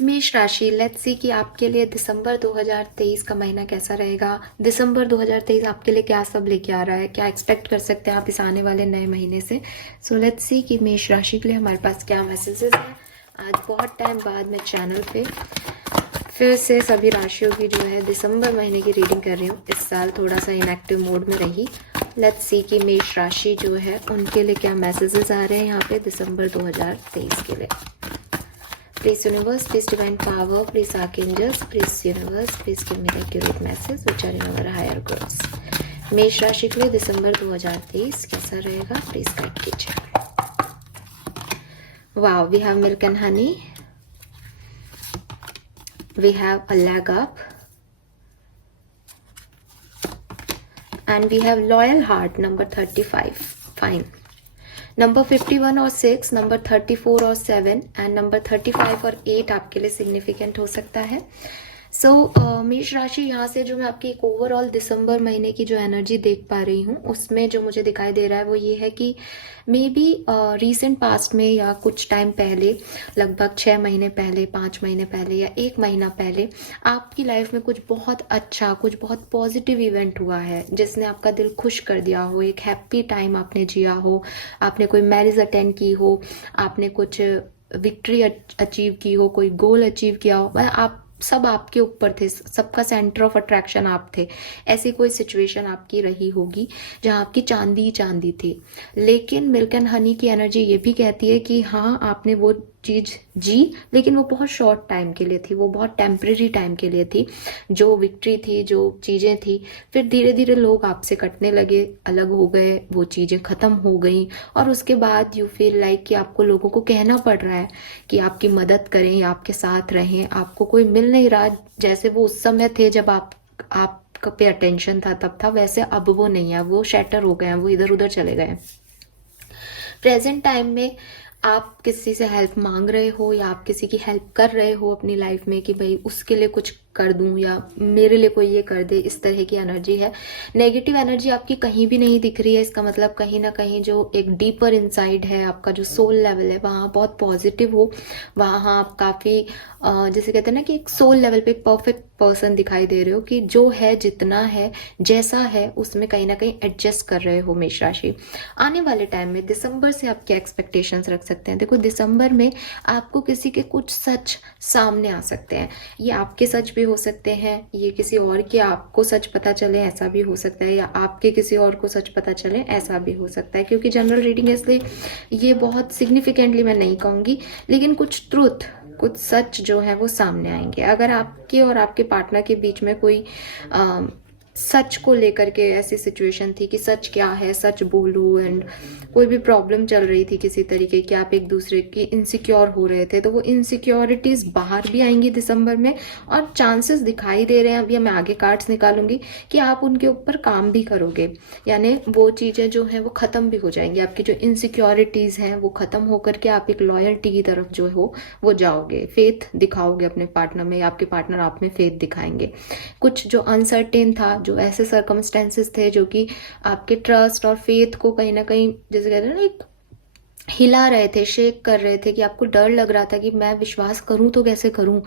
मेष राशि, let's see कि आपके लिए दिसंबर 2023 का महीना कैसा रहेगा। दिसंबर 2023 आपके लिए क्या सब लेके आ रहा है, क्या एक्सपेक्ट कर सकते हैं आप इस आने वाले नए महीने से। सो लेट्स सी कि मेष राशि के लिए हमारे पास क्या मैसेजेस हैं। आज बहुत टाइम बाद मैं चैनल पे फिर से सभी राशियों की जो है दिसंबर महीने की रीडिंग कर रही हूँ। इस साल थोड़ा सा इनएक्टिव मोड में रही। लेट्स सी कि मेष राशि जो है उनके लिए क्या मैसेजेस आ रहे हैं यहाँ पे दिसंबर 2023 के लिए। Please universe, please divine power, please archangels, please universe, please give me the accurate message which are in our higher goals. मेष राशि के लिए दिसंबर 2023 कैसा रहेगा, प्लीज गाइड कीजिए। Wow, we have milk and honey, we have a leg up and we have loyal heart number 35. Fine. Number 51 और 6, number 34 और 7 and number 35 और 8 आपके लिए सिग्निफिकेंट हो सकता है। सो मेष राशि, यहाँ से जो मैं आपकी एक ओवरऑल दिसंबर महीने की जो एनर्जी देख पा रही हूँ उसमें जो मुझे दिखाई दे रहा है वो ये है कि मे बी रीसेंट पास्ट में या कुछ टाइम पहले, लगभग 6 महीने पहले, 5 महीने पहले या 1 महीना पहले आपकी लाइफ में कुछ बहुत अच्छा, कुछ बहुत पॉजिटिव इवेंट हुआ है जिसने आपका दिल खुश कर दिया हो। एक हैप्पी टाइम आपने जिया हो, आपने कोई मैरिज अटेंड की हो, आपने कुछ विक्ट्री अचीव की हो, कोई गोल अचीव किया हो, आप सब आपके ऊपर थे, सबका सेंटर ऑफ अट्रैक्शन आप थे। ऐसी कोई सिचुएशन आपकी रही होगी जहां आपकी चांदी ही चांदी थी। लेकिन मिल्क एंड हनी की एनर्जी ये भी कहती है कि हाँ, आपने वो चीज जी, लेकिन वो बहुत शॉर्ट टाइम के लिए थी, वो बहुत टेम्परेरी टाइम के लिए थी। जो विक्ट्री थी, जो चीजें थी, फिर धीरे धीरे लोग आपसे कटने लगे, अलग हो गए, वो चीजें खत्म हो गई और उसके बाद यू फील लाइक कि आपको लोगों को कहना पड़ रहा है कि आपकी मदद करें या आपके साथ रहें। आपको कोई मिल नहीं रहा, जैसे वो उस समय थे जब आप पे अटेंशन था तब था, वैसे अब वो नहीं है, वो शैटर हो गए हैं, वो इधर उधर चले गए हैं। प्रेजेंट टाइम में आप किसी से हेल्प मांग रहे हो या आप किसी की हेल्प कर रहे हो अपनी लाइफ में कि भाई उसके लिए कुछ कर दूं या मेरे लिए कोई ये कर दे, इस तरह की एनर्जी है। नेगेटिव एनर्जी आपकी कहीं भी नहीं दिख रही है। इसका मतलब कहीं ना कहीं जो एक डीपर इनसाइड है, आपका जो सोल लेवल है, वहाँ बहुत पॉजिटिव हो, वहाँ आप काफ़ी जैसे कहते हैं ना कि एक सोल लेवल पे एक परफेक्ट पर्सन दिखाई दे रहे हो कि जो है, जितना है, जैसा है, उसमें कहीं ना कहीं एडजस्ट कर रहे हो। मेष राशि, आने वाले टाइम में दिसंबर से आप क्या एक्सपेक्टेशंस रख सकते हैं। देखो, दिसंबर में आपको किसी के कुछ सच सामने आ सकते हैं। ये आपके सच भी हो सकते हैं, ये किसी और के आपको सच पता चले, ऐसा भी हो सकता है, या आपके किसी और को सच पता चले, ऐसा भी हो सकता है। क्योंकि जनरल रीडिंग है इसलिए ये बहुत सिग्निफिकेंटली मैं नहीं कहूँगी, लेकिन कुछ ट्रूथ, कुछ सच जो है वो सामने आएंगे। अगर आपके और आपके पार्टनर के बीच में कोई सच को लेकर के ऐसी सिचुएशन थी कि सच क्या है, सच बोलो, एंड कोई भी प्रॉब्लम चल रही थी किसी तरीके की, आप एक दूसरे की इनसिक्योर हो रहे थे, तो वो इनसिक्योरिटीज बाहर भी आएंगी दिसंबर में और चांसेस दिखाई दे रहे हैं, अभी मैं आगे कार्ड्स निकालूंगी, कि आप उनके ऊपर काम भी करोगे। यानी वो चीज़ें जो हैं वो ख़त्म भी हो जाएंगी, आपकी जो इनसिक्योरिटीज़ हैं वो ख़त्म होकर के आप एक लॉयल्टी की तरफ जो हो वो जाओगे, फेथ दिखाओगे अपने पार्टनर में, या आपके पार्टनर आप में फेथ दिखाएंगे। कुछ जो अनसर्टेन था, जो ऐसे सर्कमस्टेंसेस थे जो कि आपके ट्रस्ट और फेथ को कहीं ना कहीं, जैसे कहते हैं ना, एक हिला रहे थे, शेक कर रहे थे, कि आपको डर लग रहा था कि मैं विश्वास करूं तो कैसे करूं,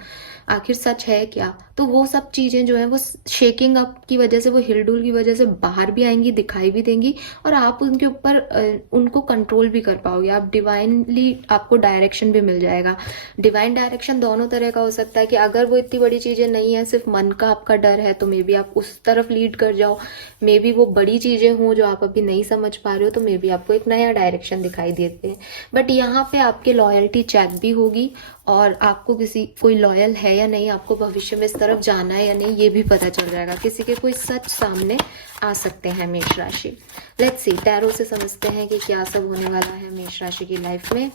आखिर सच है क्या, तो वो सब चीजें जो है वो शेकिंग अप की वजह से, वो हिलडुल की वजह से बाहर भी आएंगी, दिखाई भी देंगी, और आप उनके ऊपर उनको कंट्रोल भी कर पाओगे। आप डिवाइनली, आपको डायरेक्शन भी मिल जाएगा। डिवाइन डायरेक्शन दोनों तरह का हो सकता है कि अगर वो इतनी बड़ी चीजें नहीं है, सिर्फ मन का आपका डर है, तो मे बी आप उस तरफ लीड कर जाओ। मे बी वो बड़ी चीजें हों जो आप अभी नहीं समझ पा रहे हो, तो मे बी आपको एक नया डायरेक्शन दिखाई देते हैं। बट यहाँ पे आपकी लॉयल्टी चेक भी होगी, और आपको किसी कोई लॉयल है या नहीं, आपको भविष्य में इस तरफ जाना है या नहीं, ये भी पता चल जाएगा। किसी के कोई सच सामने आ सकते हैं मेष राशि। लेट्स सी, टैरो से समझते हैं कि क्या सब होने वाला है मेष राशि की लाइफ में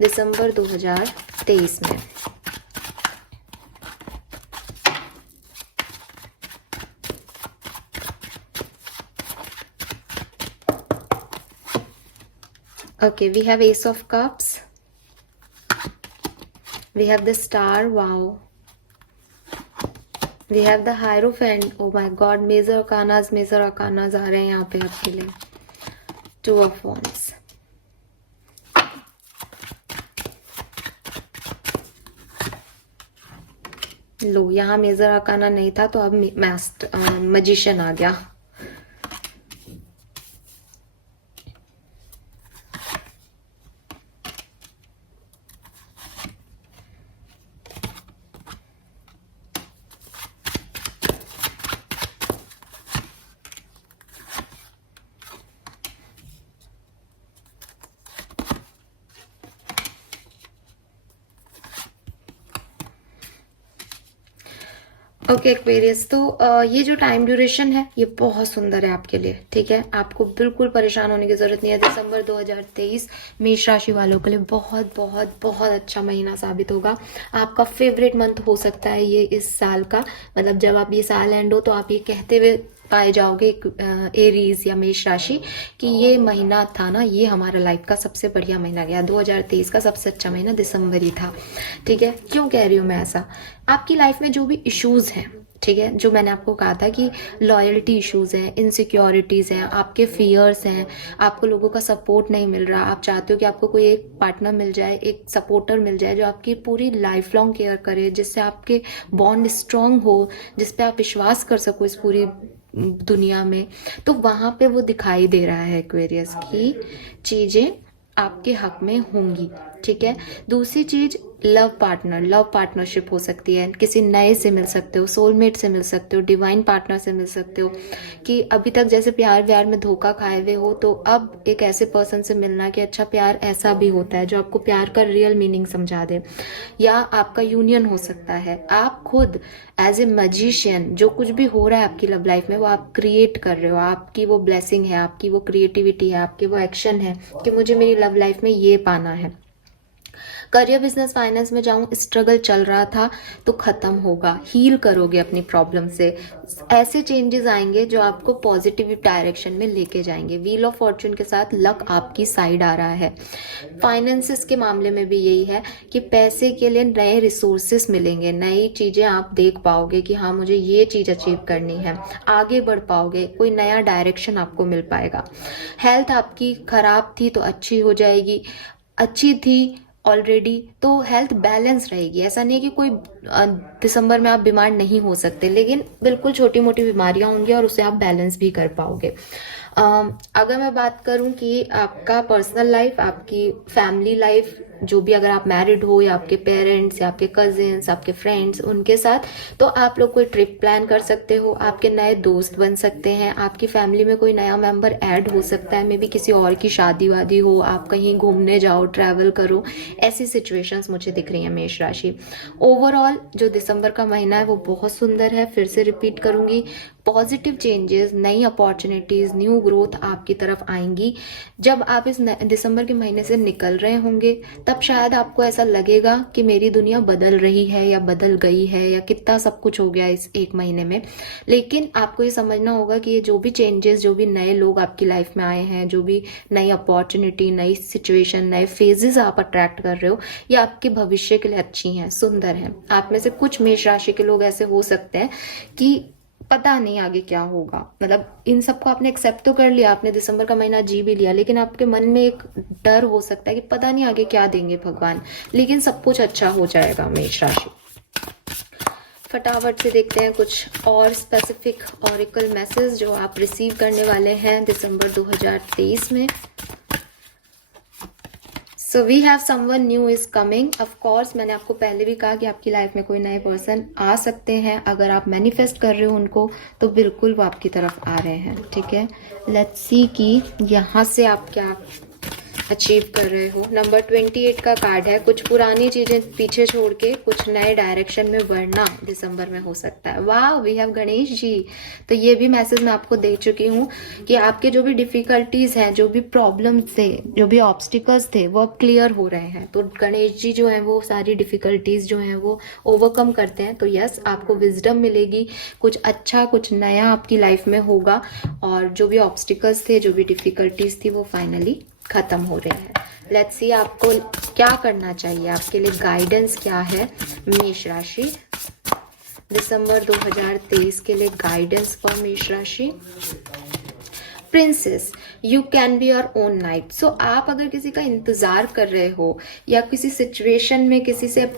दिसंबर 2023 में। Okay, we have Ace of Cups. We have the Star. Wow. We have the Hierophant. Oh my God, major arcanas आ रहे हैं यहाँ पे आपके लिए। Two of Wands. लो, यहाँ मेजर आर्काना नहीं था तो अब मैजिशियन आ गया। ओके एक्वेरियस, तो ये जो टाइम ड्यूरेशन है ये बहुत सुंदर है आपके लिए, ठीक है। आपको बिल्कुल परेशान होने की जरूरत नहीं है। दिसंबर 2023 मेष राशि वालों के लिए बहुत बहुत बहुत अच्छा महीना साबित होगा। आपका फेवरेट मंथ हो सकता है ये इस साल का, मतलब जब आप ये साल एंड हो तो आप ये कहते हुए पाए जाओगे एरीज या मेष राशि कि ये महीना था ना, ये हमारा लाइफ का सबसे बढ़िया महीना गया। 2023 का सबसे अच्छा महीना दिसंबर ही था, ठीक है। क्यों कह रही हूँ मैं ऐसा? आपकी लाइफ में जो भी इश्यूज हैं, ठीक है, जो मैंने आपको कहा था कि लॉयल्टी इश्यूज हैं, इनसिक्योरिटीज हैं, आपके फियर्स हैं, आपको लोगों का सपोर्ट नहीं मिल रहा, आप चाहते हो कि आपको कोई एक पार्टनर मिल जाए, एक सपोर्टर मिल जाए जो आपकी पूरी लाइफ लॉन्ग केयर करे, जिससे आपके बॉन्ड स्ट्रांग हो, जिस पे आप विश्वास कर सको इस पूरी दुनिया में, तो वहां पे वो दिखाई दे रहा है एक्वेरियस की चीजें आपके हक में होंगी, ठीक है। दूसरी चीज, लव पार्टनर, लव पार्टनरशिप हो सकती है, किसी नए से मिल सकते हो, सोलमेट से मिल सकते हो, डिवाइन पार्टनर से मिल सकते हो, कि अभी तक जैसे प्यार व्यार में धोखा खाए हुए हो तो अब एक ऐसे पर्सन से मिलना कि अच्छा प्यार ऐसा भी होता है जो आपको प्यार का रियल मीनिंग समझा दे। या आपका यूनियन हो सकता है, आप खुद एज ए मैजिशियन जो कुछ भी हो रहा है आपकी लव लाइफ में वो आप क्रिएट कर रहे हो, आपकी वो ब्लेसिंग है, आपकी वो क्रिएटिविटी है, आपकी वो एक्शन है कि मुझे मेरी लव लाइफ में ये पाना है। करियर, बिजनेस, फाइनेंस में जाऊं, स्ट्रगल चल रहा था तो खत्म होगा, हील करोगे अपनी प्रॉब्लम से, ऐसे चेंजेस आएंगे जो आपको पॉजिटिव डायरेक्शन में लेके जाएंगे। व्हील ऑफ फॉर्चून के साथ लक आपकी साइड आ रहा है। फाइनेंसिस के मामले में भी यही है कि पैसे के लिए नए रिसोर्सेस मिलेंगे, नई चीजें आप देख पाओगे कि हाँ मुझे ये चीज अचीव करनी है, आगे बढ़ पाओगे, कोई नया डायरेक्शन आपको मिल पाएगा। हेल्थ आपकी खराब थी तो अच्छी हो जाएगी, अच्छी थी ऑलरेडी तो हेल्थ बैलेंस रहेगी। ऐसा नहीं कि कोई दिसंबर में आप बीमार नहीं हो सकते, लेकिन बिल्कुल छोटी मोटी बीमारियां होंगी और उसे आप बैलेंस भी कर पाओगे। अगर मैं बात करूं कि आपका पर्सनल लाइफ, आपकी फैमिली लाइफ, जो भी अगर आप मैरिड हो या आपके पेरेंट्स या आपके कजिन्स, आपके फ्रेंड्स, उनके साथ, तो आप लोग कोई ट्रिप प्लान कर सकते हो, आपके नए दोस्त बन सकते हैं, आपकी फैमिली में कोई नया मेंबर ऐड हो सकता है, मे बी किसी और की शादी वादी हो, आप कहीं घूमने जाओ, ट्रैवल करो, ऐसी सिचुएशंस मुझे दिख रही है मेष राशि। ओवरऑल जो दिसंबर का महीना है वो बहुत सुंदर है, फिर से रिपीट करूंगी, पॉजिटिव चेंजेस, नई अपॉर्चुनिटीज, न्यू ग्रोथ आपकी तरफ आएंगी। जब आप इस दिसंबर के महीने से निकल रहे होंगे तब शायद आपको ऐसा लगेगा कि मेरी दुनिया बदल रही है या बदल गई है या कितना सब कुछ हो गया इस एक महीने में, लेकिन आपको ये समझना होगा कि ये जो भी चेंजेस, जो भी नए लोग आपकी लाइफ में आए हैं, जो भी नई अपॉर्चुनिटी, नई सिचुएशन, नए फेजेस आप अट्रैक्ट कर रहे हो, ये आपके भविष्य के लिए अच्छी हैं, सुंदर हैं। आप में से कुछ मेष राशि के लोग ऐसे हो सकते हैं कि पता नहीं आगे क्या होगा, मतलब इन सबको आपने एक्सेप्ट तो कर लिया, आपने दिसंबर का महीना जी भी लिया, लेकिन आपके मन में एक डर हो सकता है कि पता नहीं आगे क्या देंगे भगवान, लेकिन सब कुछ अच्छा हो जाएगा मेष राशि। फटाफट से देखते हैं कुछ और स्पेसिफिक ऑरिकल मैसेज जो आप रिसीव करने वाले हैं दिसंबर 2023 में। So we have someone new is coming. Of course मैंने आपको पहले भी कहा कि आपकी लाइफ में कोई नए पर्सन आ सकते हैं, अगर आप मैनिफेस्ट कर रहे हो उनको तो बिल्कुल वो आपकी तरफ आ रहे हैं, ठीक है। लेट्स सी कि यहाँ से आप क्या अचीव कर रहे हो। नंबर 28 का कार्ड है, कुछ पुरानी चीजें पीछे छोड़ के कुछ नए डायरेक्शन में बढ़ना दिसंबर में हो सकता है। वाह, वी हैव गणेश जी। तो ये भी मैसेज मैं आपको दे चुकी हूँ कि आपके जो भी डिफिकल्टीज हैं, जो भी प्रॉब्लम्स थे, जो भी ऑब्स्टिकल्स थे, वो अब क्लियर हो रहे हैं। तो गणेश जी जो है वो सारी डिफिकल्टीज जो है वो ओवरकम करते हैं। तो यस, आपको विजडम मिलेगी, कुछ अच्छा, कुछ नया आपकी लाइफ में होगा, और जो भी ऑब्स्टिकल्स थे, जो भी डिफिकल्टीज थी, वो फाइनली खत्म हो रहे हैं। लेट्स सी आपको क्या करना चाहिए, आपके लिए गाइडेंस क्या है मेष राशि। दिसंबर 2023 के लिए गाइडेंस फॉर मेष राशि। Princess, you can be your own knight. So आप अगर किसी का इंतजार कर रहे हो या किसी सिचुएशन में किसी से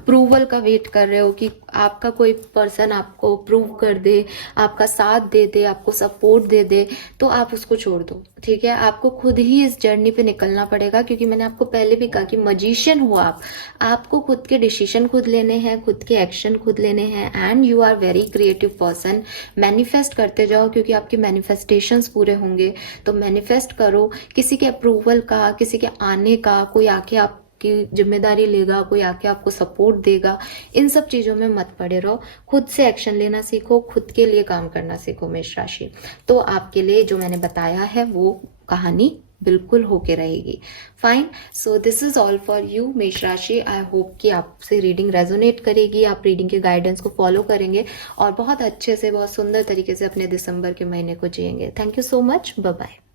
अप्रूवल का वेट कर रहे हो कि आपका कोई पर्सन आपको अप्रूव कर दे, आपका साथ दे दे, आपको सपोर्ट दे दे, तो आप उसको छोड़ दो, ठीक है। आपको खुद ही इस जर्नी पे निकलना पड़ेगा, क्योंकि मैंने आपको पहले भी कहा कि मजिशियन हो आप। आपको खुद के डिसीजन खुद लेने हैं, खुद के एक्शन खुद लेने हैं, and you are very creative person. Manifest करते जाओ, क्योंकि आपके मैनिफेस्टेशंस पूरे होंगे। तो मैनिफेस्ट करो, किसी के अप्रूवल का, किसी के आने का, कोई आके आपकी जिम्मेदारी लेगा, कोई आके आपको सपोर्ट देगा, इन सब चीजों में मत पड़े रहो। खुद से एक्शन लेना सीखो, खुद के लिए काम करना सीखो मेष राशि। तो आपके लिए जो मैंने बताया है वो कहानी बिल्कुल होके रहेगी। Fine, so this is all for you मेष राशि। आई होप कि आपसे रीडिंग रेजोनेट करेगी, आप रीडिंग के गाइडेंस को फॉलो करेंगे और बहुत अच्छे से, बहुत सुंदर तरीके से अपने दिसंबर के महीने को जिएंगे। Thank you so much, bye bye.